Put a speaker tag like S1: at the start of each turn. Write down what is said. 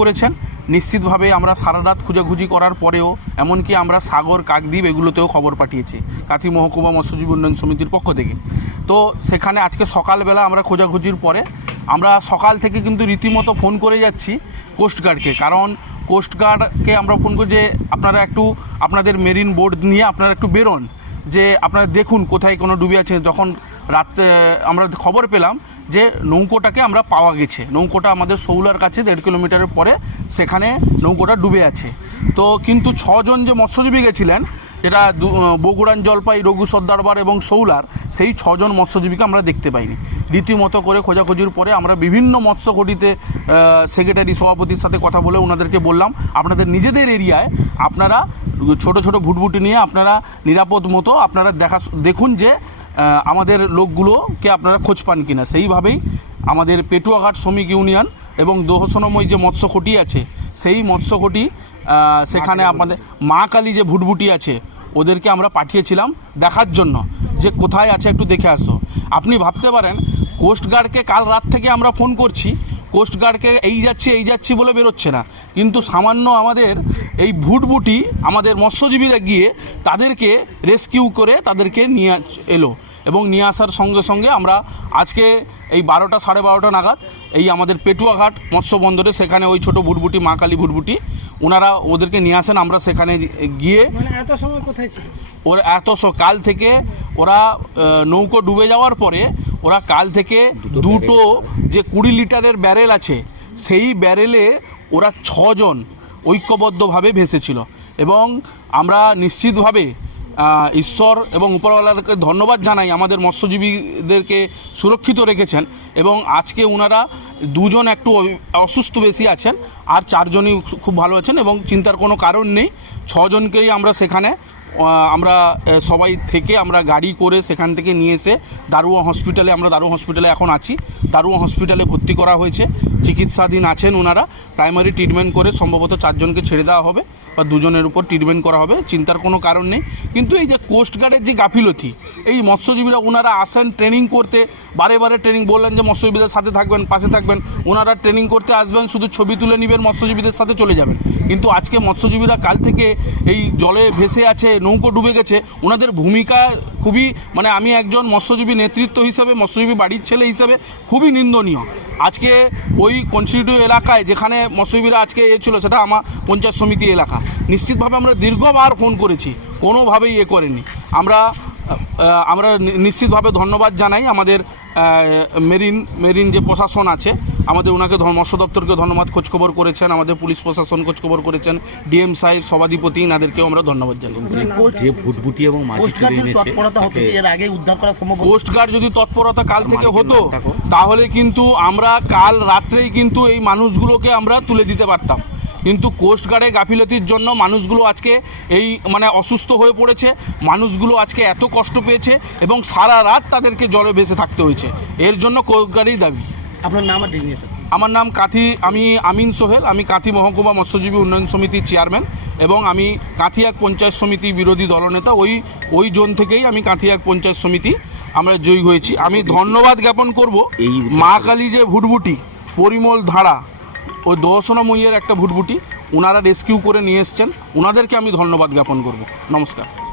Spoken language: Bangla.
S1: করেছেন, নিশ্চিতভাবে আমরা সারা রাত খুঁজেখুঁজি করার পরেও, এমনকি আমরা সাগর, কাকদ্বীপ এগুলোতেও খবর পাঠিয়েছি, কাঁথি মহকুমা মৎস্যজীবী উন্নয়ন সমিতির পক্ষ থেকে। তো সেখানে আজকে সকালবেলা আমরা খোঁজাখুঁজির পরে, আমরা সকাল থেকে কিন্তু রীতিমতো ফোন করে যাচ্ছি কোস্টগার্ডকে কারণ কোস্টগার্ডকে আমরা ফোন করি যে, আপনারা একটু আপনাদের মেরিন বোর্ড নিয়ে আপনারা একটু বেরোন, যে আপনারা দেখুন কোথায় কোনো ডুবে আছে। যখন রাত্রে আমরা খবর পেলাম যে নৌকোটাকে আমরা পাওয়া গেছে। নৌকোটা আমাদের সৌলার কাছে, দেড় কিলোমিটারের পরে সেখানে নৌকোটা ডুবে আছে। তো কিন্তু ছজন যে মৎস্যজীবী গেছিলেন দু- বগুড়ান জলপাই, রঘু সর্দারবার এবং সৌলার, সেই ছজন মৎস্যজীবীকে আমরা দেখতে পাইনি। রীতিমতো করে খোঁজাখুঁজির পরে আমরা বিভিন্ন মৎস্যঘটিতে সেক্রেটারি সভাপতির সাথে কথা বলে ওনাদেরকে বললাম, আপনাদের নিজেদের এরিয়ায় আপনারা ছোট ছোট ভুটভুটি নিয়ে আপনারা নিরাপদ মতো আপনারা দেখা, দেখুন যে আমাদের লোকগুলোকে আপনারা খোঁজ পান কিনা। সেইভাবেই আমাদের পেটুয়াঘাট শ্রমিক ইউনিয়ন এবং দোহসনময় যে মৎস্যকটি আছে সেই মৎস্যকটি সেখানে আমাদের মা কালী যে ভুটভুটি আছে ওদেরকে আমরা পাঠিয়েছিলাম দেখার জন্য যে কোথায় আছে একটু দেখে আসো। আপনি ভাবতে পারেন কোস্টগার্ডকে কাল রাত থেকে আমরা ফোন করছি কোস্টগার্ডকে এই যাচ্ছি এই যাচ্ছি বলে বেরোচ্ছে না। কিন্তু সামান্য আমাদের এই ভুটভুটি আমাদের মৎস্যজীবীরা গিয়ে তাদেরকে রেস্কিউ করে তাদেরকে নিয়ে এলো এবং নিয়ে আসার সঙ্গে সঙ্গে আমরা আজকে এই বারোটা সাড়ে বারোটা নাগাদ এই আমাদের পেটুয়াঘাট মৎস্য বন্দরে সেখানে ওই ছোটো ভুটভুটি, মা কালী ভুটভুটি ওনারা ওদেরকে নিয়ে আসেন আমরা সেখানে গিয়ে
S2: মানে এত সময় কোথায় ছিল?
S1: ওর এত স- কাল থেকে ওরা নৌকো ডুবে যাওয়ার পরে ওরা কাল থেকে দুটো যে কুড়ি লিটারের ব্যারেল আছে সেই ব্যারেলে ওরা ছজন ঐক্যবদ্ধভাবে ভেসেছিল। এবং আমরা নিশ্চিতভাবে ঈশ্বর এবং উপরওয়ালাকে ধন্যবাদ জানাই আমাদের মৎস্যজীবীদেরকে সুরক্ষিত রেখেছেন এবং আজকে ওনারা দুজন একটু অসুস্থ বেশি আছেন, আর চারজনই খুব ভালো আছেন এবং চিন্তার কোনো কারণ নেই। ছজনকেই আমরা সেখানে আমরা সবাই থেকে আমরা গাড়ি করে সেখান থেকে নিয়ে এসে দারুয়া হসপিটালে, আমরা দারুয়া হসপিটালে এখন আছি। দারুয়া হসপিটালে ভর্তি করা হয়েছে। চিকিৎসাধীন আছেন ওনারা। প্রাইমারি ট্রিটমেন্ট করে সম্ভবত চারজনকে ছেড়ে দেওয়া হবে বা দুজনের উপর ট্রিটমেন্ট করা হবে, চিন্তার কোনো কারণ নেই। কিন্তু এই যে কোস্টগার্ডের যে গাফিলতি, এই মৎস্যজীবীরা ওনারা আসেন ট্রেনিং করতে, বারে বারে ট্রেনিং বললেন যে মৎস্যজীবীদের সাথে থাকবেন, পাশে থাকবেন। ওনারা ট্রেনিং করতে আসবেন, শুধু ছবি তুলে নেবেন, মৎস্যজীবীদের সাথে চলে যাবেন। কিন্তু আজকে মৎস্যজীবীরা কাল থেকে এই জলে ভেসে আছে নৌকো ডুবে গেছে, ওনাদের ভূমিকা খুবই মানে আমি একজন মৎস্যজীবী নেতৃত্ব হিসাবে, মৎস্যজীবী বাড়ির ছেলে হিসাবে খুবই নিন্দনীয়। আজকে ওই কনস্টিটিউটিভ এলাকায় যেখানে মৎস্যজীবীরা আজকে এ ছিল, সেটা আমার পঞ্চায়েত সমিতি এলাকা। নিশ্চিতভাবে আমরা দীর্ঘবার ফোন করেছি, কোনোভাবেই এ করেনি আমরা আমরা নিশ্চিতভাবে ধন্যবাদ জানাই আমাদের মেরিন মেরিন যে প্রশাসন আছে আমাদের ওনাকে মৎস্য দপ্তরকে ধন্যবাদ খোঁজখবর করেছেন আমাদের পুলিশ প্রশাসন খোঁজখবর করেছেন ডিএম সাহেব সভাধিপতি এনাদেরকেও আমরা ধন্যবাদ জানাই।
S3: যে যে ভুটভুটি এবং মাঝি
S4: কোস্টগার্ড যদি তৎপরতা হতো
S3: তাকে-
S4: এর আগে উদ্ধার করা সম্ভব হতো?
S1: কোস্টগার্ড যদি তৎপরতা কাল থেকে হতো তাহলে কিন্তু আমরা কাল রাত্রেই কিন্তু এই মানুষগুলোকে আমরা তুলে দিতে পারতাম। কিন্তু কোস্টগার্ডে গাফিলতির জন্য মানুষগুলো আজকে এই মানে অসুস্থ হয়ে পড়েছে মানুষগুলো আজকে এত কষ্ট পেয়েছে এবং সারা রাত তাদেরকে জলে ভেসে থাকতে হয়েছে। এর জন্য কোস্টগার্ডই দাবি।
S4: আপনার নাম আর
S1: আমার নাম কাথি আমি আমিন সোহেল আমি কাথি মহকুমা মৎস্যজীবী উন্নয়ন সমিতির চেয়ারম্যান এবং আমি কাঁথিয়াক পঞ্চায়েত সমিতি বিরোধী দলনেতা। ওই ওই জোন থেকেই আমি কাঁথিয়াক পঞ্চায়েত সমিতি আমরা জয়ী হয়েছি। আমি ধন্যবাদ জ্ঞাপন করব
S3: এই
S1: মা কালী যে ভুটভুটি পরিমল ধারা ওই দর্শনা মইয়ের একটা ভুটভুটি ওনারা রেস্কিউ করে নিয়ে এসছেন। ওনাদেরকে আমি ধন্যবাদ জ্ঞাপন করব। নমস্কার।